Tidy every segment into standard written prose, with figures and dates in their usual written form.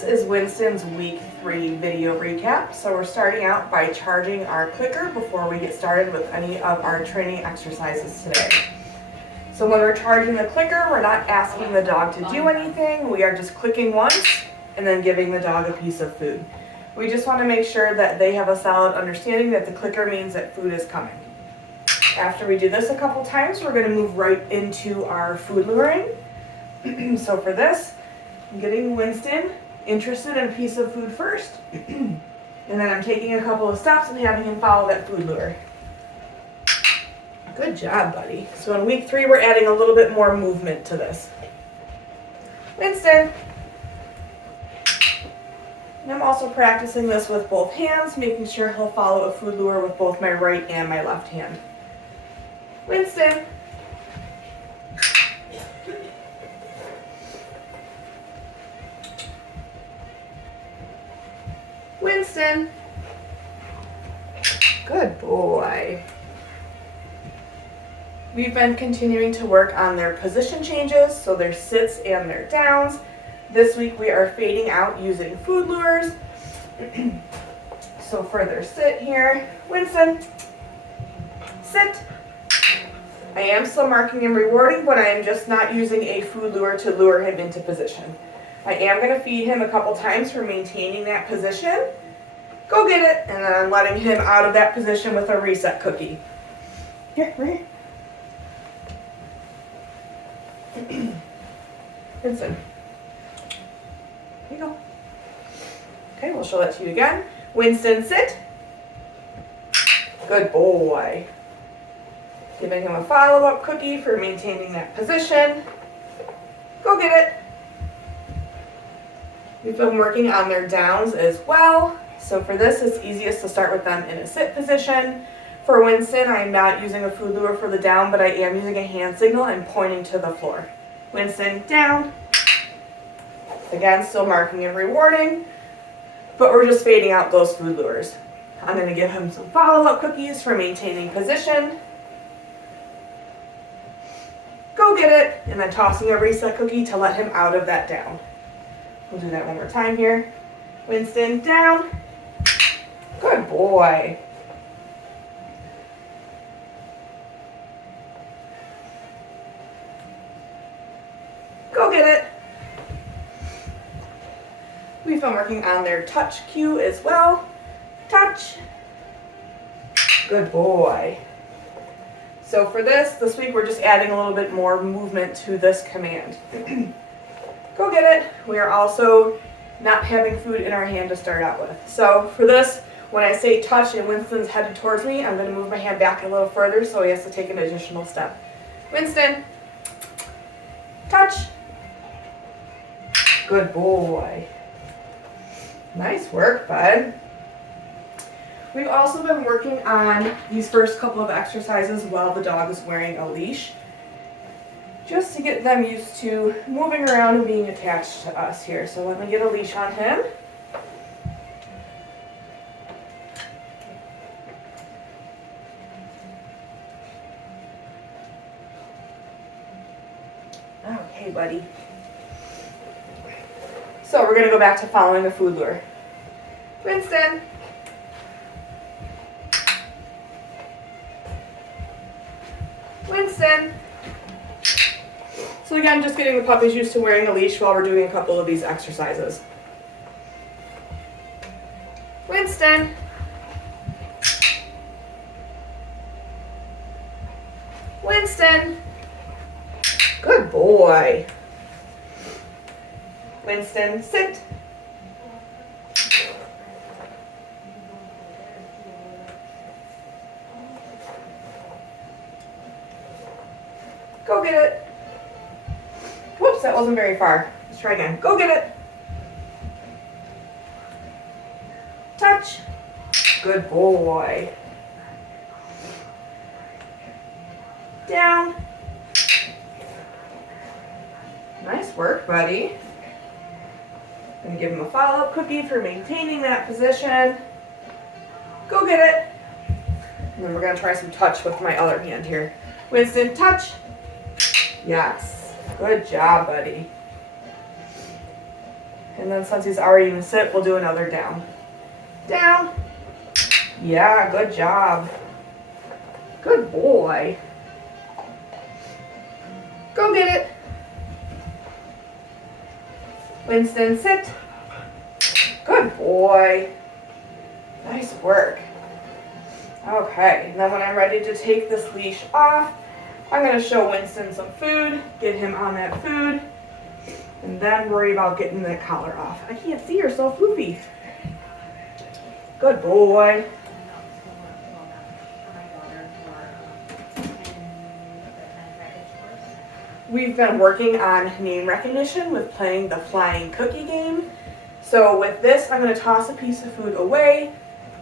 This is Winston's week 3 video recap. So we're starting out by charging our clicker before we get started with any of our training exercises today. So when we're charging the clicker, we're not asking the dog to do anything. We are just clicking once and then giving the dog a piece of food. We just want to make sure that they have a solid understanding that the clicker means that food is coming. After we do this a couple times, we're going to move right into our food luring. So for this, I'm getting Winston interested in a piece of food first, and then I'm taking a couple of steps and having him follow that food lure. Good job, buddy. So in week 3, we're adding a little bit more movement to this. Winston. And I'm also practicing this with both hands, making sure he'll follow a food lure with both my right and my left hand. Winston. Winston. Good boy. We've been continuing to work on their position changes, so their sits and their downs. This week we are fading out using food lures. So for their sit here, Winston, sit. I am still marking and rewarding, but I am just not using a food lure to lure him into position. I am going to feed him a couple times for maintaining that position. Go get it, and then I'm letting him out of that position with a reset cookie. Here, right here. Winston. Here you go. Okay, we'll show that to you again. Winston, sit. Good boy. Giving him a follow-up cookie for maintaining that position. Go get it. We've been working on their downs as well. So for this, it's easiest to start with them in a sit position. For Winston, I am not using a food lure for the down, but I am using a hand signal and pointing to the floor. Winston, down. Again, still marking and rewarding, but we're just fading out those food lures. I'm going to give him some follow-up cookies for maintaining position. Go get it, and then tossing a reset cookie to let him out of that down. We'll do that one more time here. Winston, down. Good boy. Go get it. We've been working on their touch cue as well. Touch. Good boy. So for this week we're just adding a little bit more movement to this command. Go get it. We are also not having food in our hand to start out with. So for this, when I say touch and Winston's headed towards me, I'm going to move my hand back a little further so he has to take an additional step. Winston, touch. Good boy. Nice work, bud. We've also been working on these first couple of exercises while the dog is wearing a leash, just to get them used to moving around and being attached to us here. So let me get a leash on him. Okay, buddy. So we're going to go back to following a food lure. Winston. Winston. So again, just getting the puppies used to wearing a leash while we're doing a couple of these exercises. Winston. Winston. Good boy. Winston, sit. Go get it. Whoops, that wasn't very far. Let's try again. Go get it. Touch. Good boy. Down. Nice work, buddy. I'm going to give him a follow-up cookie for maintaining that position. Go get it. And then we're going to try some touch with my other hand here. Winston, touch. Yes. Good job, buddy. And then since he's already in a sit, we'll do another down. Down. Yeah, good job. Good boy. Go get it. Winston, sit. Good boy. Nice work. Okay, and then when I'm ready to take this leash off, I'm going to show Winston some food, get him on that food, and then worry about getting that collar off. I can't see, you're so floofy. Good boy. We've been working on name recognition with playing the flying cookie game. So with this, I'm going to toss a piece of food away,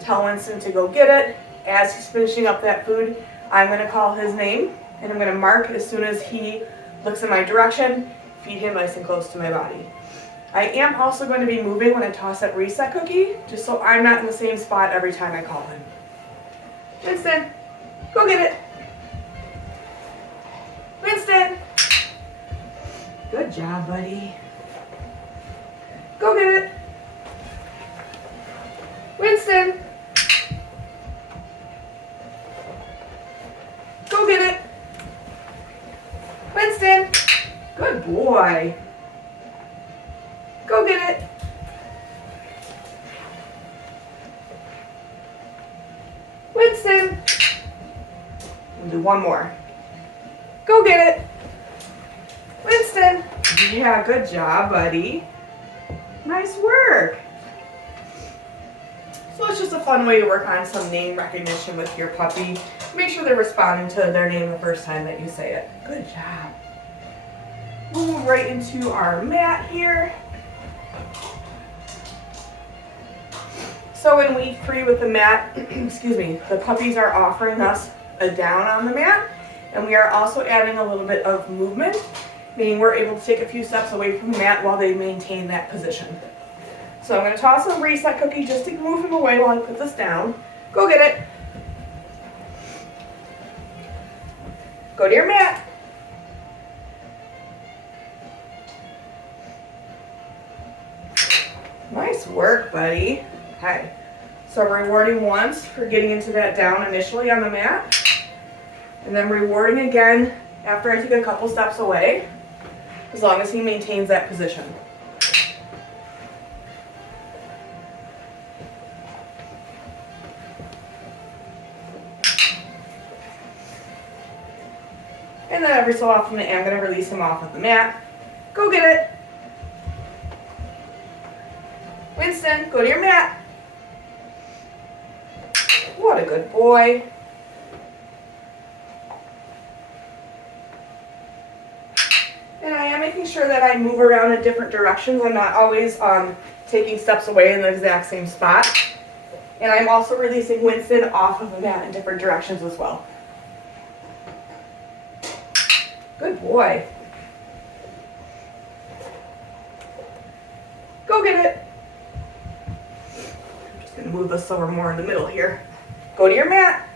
tell Winston to go get it. As he's finishing up that food, I'm going to call his name, and I'm going to mark as soon as he looks in my direction, feed him nice and close to my body. I am also going to be moving when I toss that reset cookie, just so I'm not in the same spot every time I call him. Winston, go get it. Winston. Good job, buddy. Go get it. Winston. Go get it. Winston. Good boy. Go get it. Winston. We'll do one more. Go get it. Winston. Yeah, good job, buddy. Nice work. So it's just a fun way to work on some name recognition with your puppy. Make sure they're responding to their name the first time that you say it. Good job. We'll move right into our mat here. So in week 3 with the mat, excuse me, the puppies are offering us a down on the mat, and we are also adding a little bit of movement, meaning we're able to take a few steps away from the mat while they maintain that position. So I'm going to toss a reset cookie just to move him away while I put this down. Go get it. Go to your mat. Nice work, buddy. Okay, so rewarding once for getting into that down initially on the mat, and then rewarding again after I take a couple steps away, as long as he maintains that position. And then every so often I am going to release him off of the mat. Go get it. Winston, go to your mat. What a good boy. And I am making sure that I move around in different directions. I'm not always taking steps away in the exact same spot. And I'm also releasing Winston off of the mat in different directions as well. Good boy. Go get it. I'm just going to move this so we're more in the middle here. Go to your mat.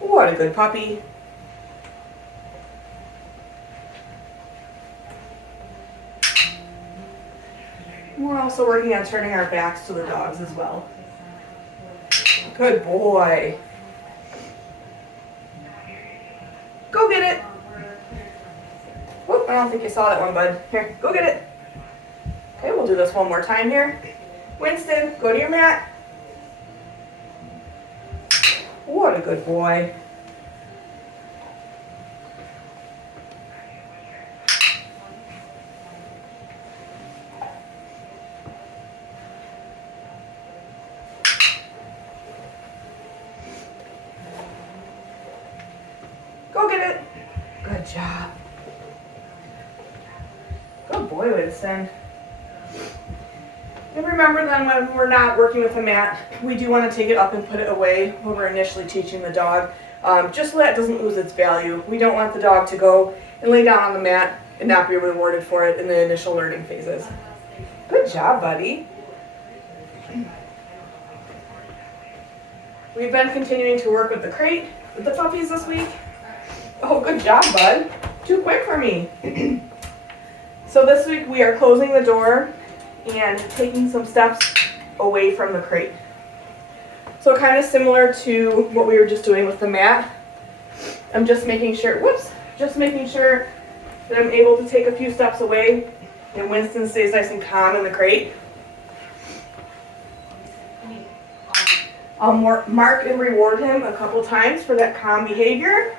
What a good puppy. We're also working on turning our backs to the dogs as well. Good boy. Go get it. Whoop, I don't think you saw that one, bud. Here, go get it. Okay, we'll do this one more time here. Winston, go to your mat. What a good boy. Go get it. Good job. Good boy, Winston. And remember then, when we're not working with a mat, we do want to take it up and put it away when we're initially teaching the dog, just so that it doesn't lose its value. We don't want the dog to go and lay down on the mat and not be rewarded for it in the initial learning phases. Good job, buddy. We've been continuing to work with the crate with the puppies this week. Oh, good job, bud. Too quick for me. So this week we are closing the door and taking some steps away from the crate. So kind of similar to what we were just doing with the mat. I'm just making sure, that I'm able to take a few steps away and Winston stays nice and calm in the crate. I'll mark and reward him a couple times for that calm behavior.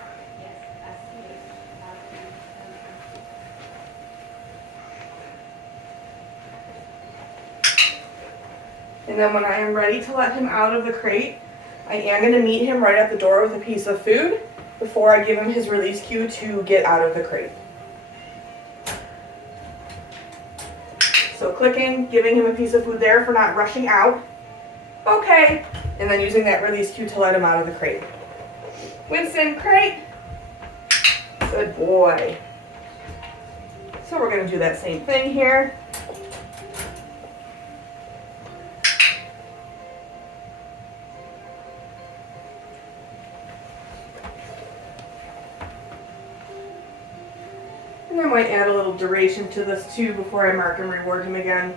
And then when I am ready to let him out of the crate, I am going to meet him right at the door with a piece of food before I give him his release cue to get out of the crate. So clicking, giving him a piece of food there for not rushing out. Okay. And then using that release cue to let him out of the crate. Winston, crate. Good boy. So we're going to do that same thing here. And I might add a little duration to this too before I mark and reward him again.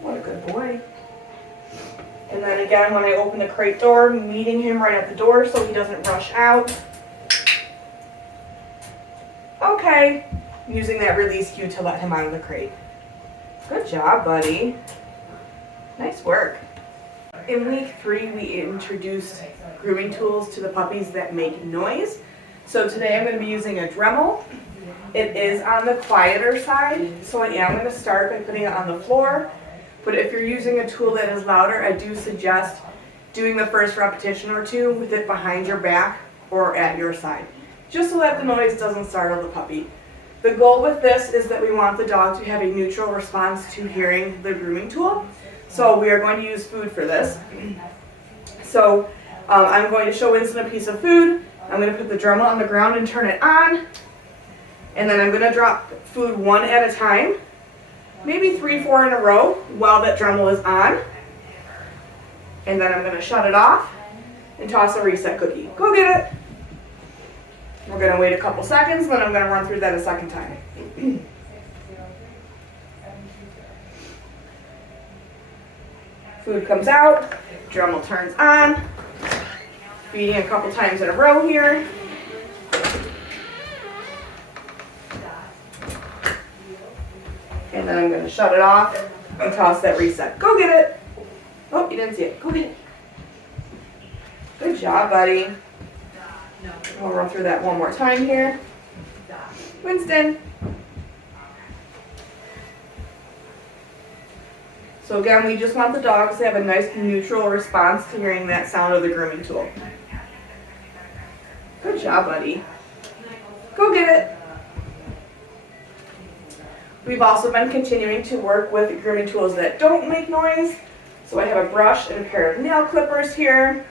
What a good boy. And then again, when I open the crate door, meeting him right at the door so he doesn't rush out. Okay. Using that release cue to let him out of the crate. Good job, buddy. Nice work. In week 3, we introduced grooming tools to the puppies that make noise. So today I'm going to be using a Dremel. It is on the quieter side, so I am going to start by putting it on the floor. But if you're using a tool that is louder, I do suggest doing the first repetition or two with it behind your back or at your side, just so that the noise doesn't startle the puppy. The goal with this is that we want the dog to have a neutral response to hearing the grooming tool. So we are going to use food for this. So I'm going to show Winston a piece of food. I'm going to put the Dremel on the ground and turn it on. And then I'm going to drop food one at a time, maybe 3, 4 in a row while that Dremel is on. And then I'm going to shut it off and toss a reset cookie. Go get it. We're going to wait a couple seconds, then I'm going to run through that a second time. Food comes out, Dremel turns on, feeding a couple times in a row here. And then I'm going to shut it off and toss that reset. Go get it. Oh, you didn't see it. Go get it. Good job, buddy. We'll run through that one more time here. Winston. So again, we just want the dogs to have a nice neutral response to hearing that sound of the grooming tool. Good job, buddy. Go get it. We've also been continuing to work with grooming tools that don't make noise. So I have a brush and a pair of nail clippers here.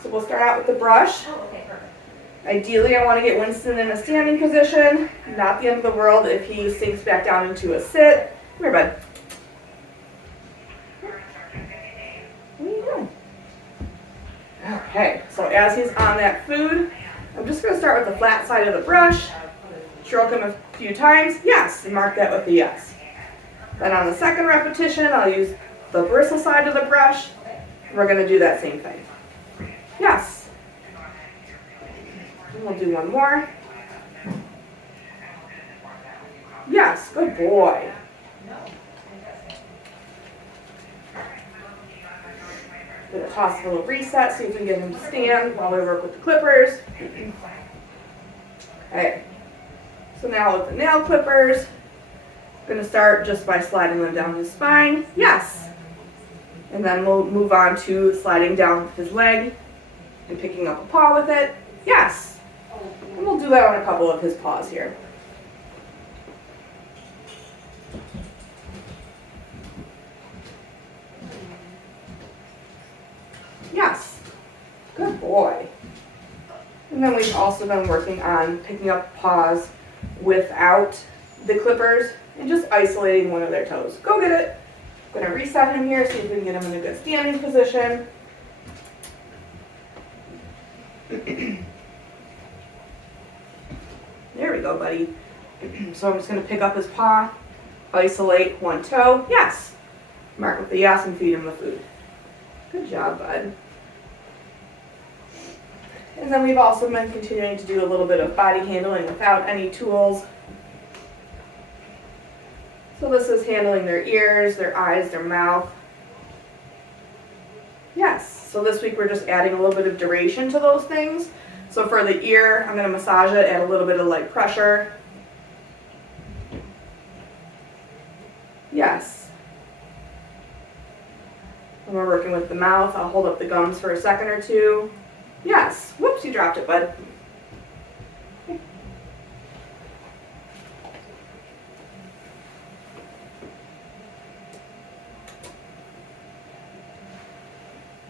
So we'll start out with the brush. Ideally, I want to get Winston in a standing position. Not the end of the world if he sinks back down into a sit. Come here, bud. What are you doing? Okay, so as he's on that food, I'm just going to start with the flat side of the brush. Stroke him a few times. Yes, and mark that with a yes. Then on the second repetition, I'll use the bristle side of the brush. We're going to do that same thing. Yes. And we'll do one more. Yes, good boy. Gonna toss a little reset, see if we can get him to stand while we work with the clippers. Okay. So now with the nail clippers, I'm gonna start just by sliding them down his spine. Yes. And then we'll move on to sliding down his leg and picking up a paw with it. Yes. And we'll do that on a couple of his paws here. Yes. Good boy. And then we've also been working on picking up paws without the clippers and just isolating one of their toes. Go get it. I'm going to reset him here, see if we can get him in a good standing position. There we go, buddy. So I'm just going to pick up his paw, isolate one toe. Yes. Mark with the yes and feed him the food. Good job, bud. And then we've also been continuing to do a little bit of body handling without any tools. So this is handling their ears, their eyes, their mouth. Yes. So this week we're just adding a little bit of duration to those things. So for the ear, I'm going to massage it, add a little bit of light pressure. Yes. When we're working with the mouth, I'll hold up the gums for a second or two. Yes. Whoops, you dropped it, bud.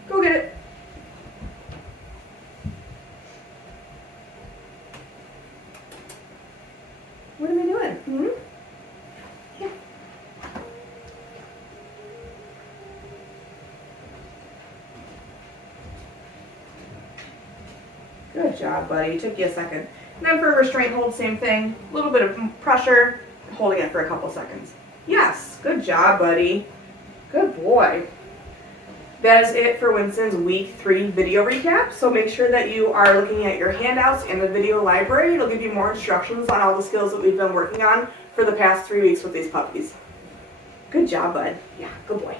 Go get it. What are we doing? Hmm? Yeah. Good job, buddy. It took you a second. And then for a restraint hold, same thing. A little bit of pressure, holding it for a couple seconds. Yes. Good job, buddy. Good boy. That is it for Winston's week 3 video recap. So make sure that you are looking at your handouts and the video library. It'll give you more instructions on all the skills that we've been working on for the past 3 weeks with these puppies. Good job, bud. Yeah, good boy.